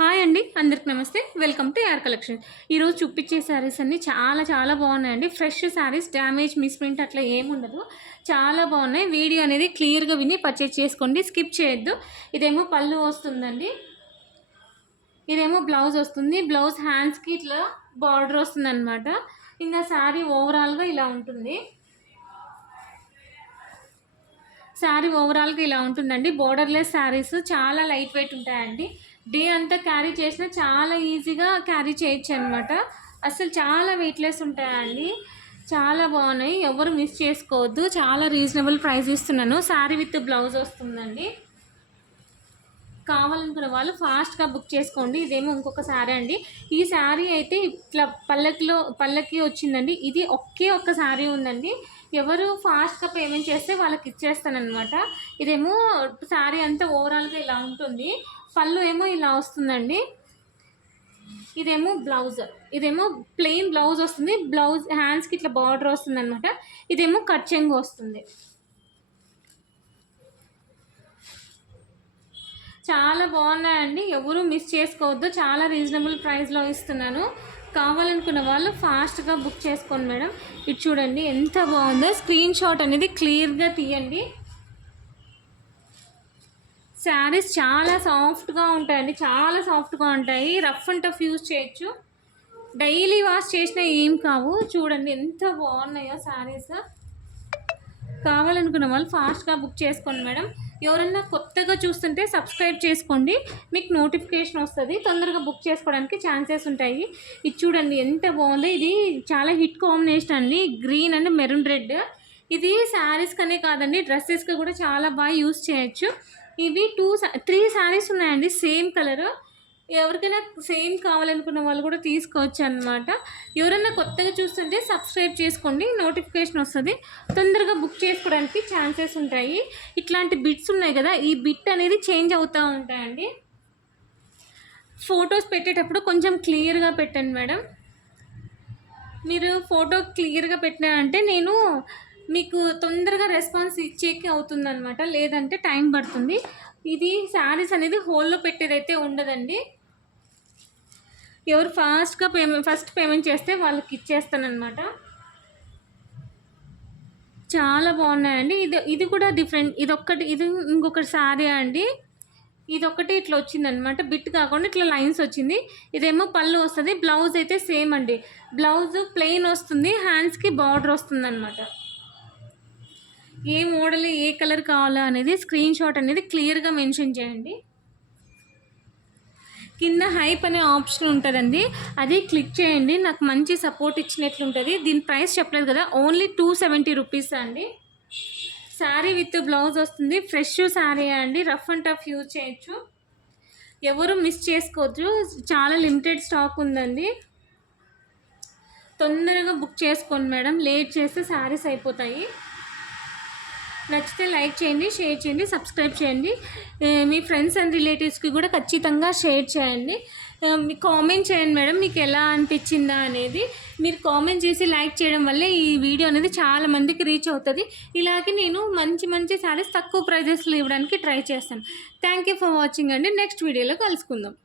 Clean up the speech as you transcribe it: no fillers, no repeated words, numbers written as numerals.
Hi అండి, అందరికి నమస్తే. వెల్కమ్ టు యార్ కలెక్షన్. ఈరోజు చూపించే శారీస్ అన్నీ చాలా బాగున్నాయండి. ఫ్రెష్ శారీస్, డ్యామేజ్, మిస్ప్రింట్ అట్లా ఏముండదు. చాలా బాగున్నాయి. వీడియో అనేది క్లియర్గా విని పర్చేజ్ చేసుకోండి, స్కిప్ చేయొద్దు. ఇదేమో పళ్ళు వస్తుందండి, ఇదేమో బ్లౌజ్ వస్తుంది. బ్లౌజ్ హ్యాండ్స్కి ఇట్లా బార్డర్ వస్తుంది అనమాట. ఇంకా శారీ ఓవరాల్గా ఇలా ఉంటుంది. శారీ ఓవరాల్గా ఇలా ఉంటుందండి. బోర్డర్లెస్ శారీస్ చాలా లైట్ వెయిట్ ఉంటాయండి. డే అంతా క్యారీ చేసినా చాలా ఈజీగా క్యారీ చేయొచ్చు అనమాట. అసలు చాలా వెయిట్లెస్ ఉంటాయండి. చాలా బాగున్నాయి, ఎవరు మిస్ చేసుకోవద్దు. చాలా రీజనబుల్ ప్రైస్ ఇస్తున్నాను. శారీ విత్ బ్లౌజ్ వస్తుందండి. కావాలనుకున్న వాళ్ళు ఫాస్ట్గా బుక్ చేసుకోండి. ఇదేమో ఇంకొక శారీ అండి. ఈ శారీ అయితే ఇట్లా పల్లకి వచ్చిందండి. ఇది ఒక్క శారీ ఉందండి. ఎవరు ఫాస్ట్గా పేమెంట్ చేస్తే వాళ్ళకి ఇచ్చేస్తానమాట. ఇదేమో శారీ అంతా ఓవరాల్గా ఇలా ఉంటుంది. పళ్ళు ఏమో ఇలా వస్తుందండి. ఇదేమో బ్లౌజ్, ఇదేమో ప్లెయిన్ బ్లౌజ్ వస్తుంది. బ్లౌజ్ హ్యాండ్స్కి ఇట్లా బార్డర్ వస్తుంది అనమాట. ఇదేమో కట్ చెంగు వస్తుంది. చాలా బాగున్నాయండి, ఎవరు మిస్ చేసుకోవద్దు. చాలా రీజనబుల్ ప్రైస్లో ఇస్తున్నాను. కావాలనుకున్న వాళ్ళు ఫాస్ట్గా బుక్ చేసుకోండి మేడం. ఇది చూడండి ఎంత బాగుందో. స్క్రీన్ షాట్ అనేది క్లియర్గా తీయండి. శారీస్ చాలా సాఫ్ట్గా ఉంటాయండి, చాలా సాఫ్ట్గా ఉంటాయి. రఫ్ అండ్ టఫ్ యూజ్ చేయొచ్చు. డైలీ వాష్ చేసినా ఏం కావు. చూడండి ఎంత బాగున్నాయో శారీస్. కావాలనుకున్న వాళ్ళు ఫాస్ట్గా బుక్ చేసుకోండి మేడం. ఎవరన్నా కొత్తగా చూస్తుంటే సబ్స్క్రైబ్ చేసుకోండి, మీకు నోటిఫికేషన్ వస్తుంది. తొందరగా బుక్ చేసుకోవడానికి ఛాన్సెస్ ఉంటాయి. ఇది చూడండి ఎంత బాగుందో. ఇది చాలా హిట్ కాంబినేషన్ అండి, గ్రీన్ అండ్ మెరూన్ రెడ్. ఇది శారీస్ కనే కాదండి, డ్రెస్సెస్కి కూడా చాలా బాగా యూస్ చేయొచ్చు. ఇవి 3 శారీస్ ఉన్నాయండి, సేమ్ కలరు. ఎవరికైనా సేమ్ కావాలనుకున్న వాళ్ళు కూడా తీసుకోవచ్చు అనమాట. ఎవరైనా కొత్తగా చూస్తుంటే సబ్స్క్రైబ్ చేసుకోండి, నోటిఫికేషన్ వస్తుంది. తొందరగా బుక్ చేసుకోవడానికి ఛాన్సెస్ ఉంటాయి. ఇట్లాంటి బిట్స్ ఉన్నాయి కదా, ఈ బిట్ అనేది చేంజ్ అవుతూ ఉంటాయండి. ఫొటోస్ పెట్టేటప్పుడు కొంచెం క్లియర్గా పెట్టండి మేడం. మీరు ఫోటో క్లియర్గా పెట్టినారంటే నేను మీకు తొందరగా రెస్పాన్స్ ఇచ్చేకి అవుతుందన్నమాట, లేదంటే టైం పడుతుంది. ఇది శారీస్ అనేది హోల్లో పెట్టేదైతే ఉండదండి. ఎవరు ఫస్ట్ పేమెంట్ చేస్తే వాళ్ళకి ఇచ్చేస్తానమాట. చాలా బాగున్నాయండి. ఇది కూడా డిఫరెంట్. ఇది ఇంకొక శారీ అండి. ఇదొక్కటి ఇట్లా వచ్చిందనమాట, బిట్ కాకుండా ఇట్లా లైన్స్ వచ్చింది. ఇదేమో పళ్ళు వస్తుంది. బ్లౌజ్ అయితే సేమ్ అండి, బ్లౌజ్ ప్లెయిన్ వస్తుంది, హ్యాండ్స్కి బార్డర్ వస్తుంది అనమాట. ఏ మోడల్ ఏ కలర్ కావాలా అనేది స్క్రీన్ షాట్ అనేది క్లియర్గా మెన్షన్ చేయండి. కింద హైప్ అనే ఆప్షన్ ఉంటుందండి, అది క్లిక్ చేయండి. నాకు మంచి సపోర్ట్ ఇచ్చినట్లుంటుంది. దీని ప్రైస్ చెప్పలేదు కదా, ఓన్లీ 270 రూపీస్ అండి. శారీ విత్ బ్లౌజ్ వస్తుంది. ఫ్రెష్ శారీ అండి, రఫ్ అండ్ టఫ్ యూజ్ చేయొచ్చు. ఎవరు మిస్ చేసుకోవచ్చు, చాలా లిమిటెడ్ స్టాక్ ఉందండి. తొందరగా బుక్ చేసుకోండి మేడం, లేట్ చేస్తే శారీస్ అయిపోతాయి. నచ్చితే లైక్ చేయండి, షేర్ చేయండి, సబ్స్క్రైబ్ చేయండి. మీ ఫ్రెండ్స్ అండ్ రిలేటివ్స్కి కూడా ఖచ్చితంగా షేర్ చేయండి. మీకు కామెంట్ చేయండి మేడం, మీకు ఎలా అనిపించిందా అనేది. మీరు కామెంట్ చేసి లైక్ చేయడం వల్లే ఈ వీడియో అనేది చాలా మందికి రీచ్ అవుతుంది. ఇలాగే నేను మంచి శారీస్ తక్కువ ప్రైజెస్లో ఇవ్వడానికి ట్రై చేస్తాను. థ్యాంక్ యూ ఫర్ వాచింగ్ అండి. నెక్స్ట్ వీడియోలో కలుసుకుందాం.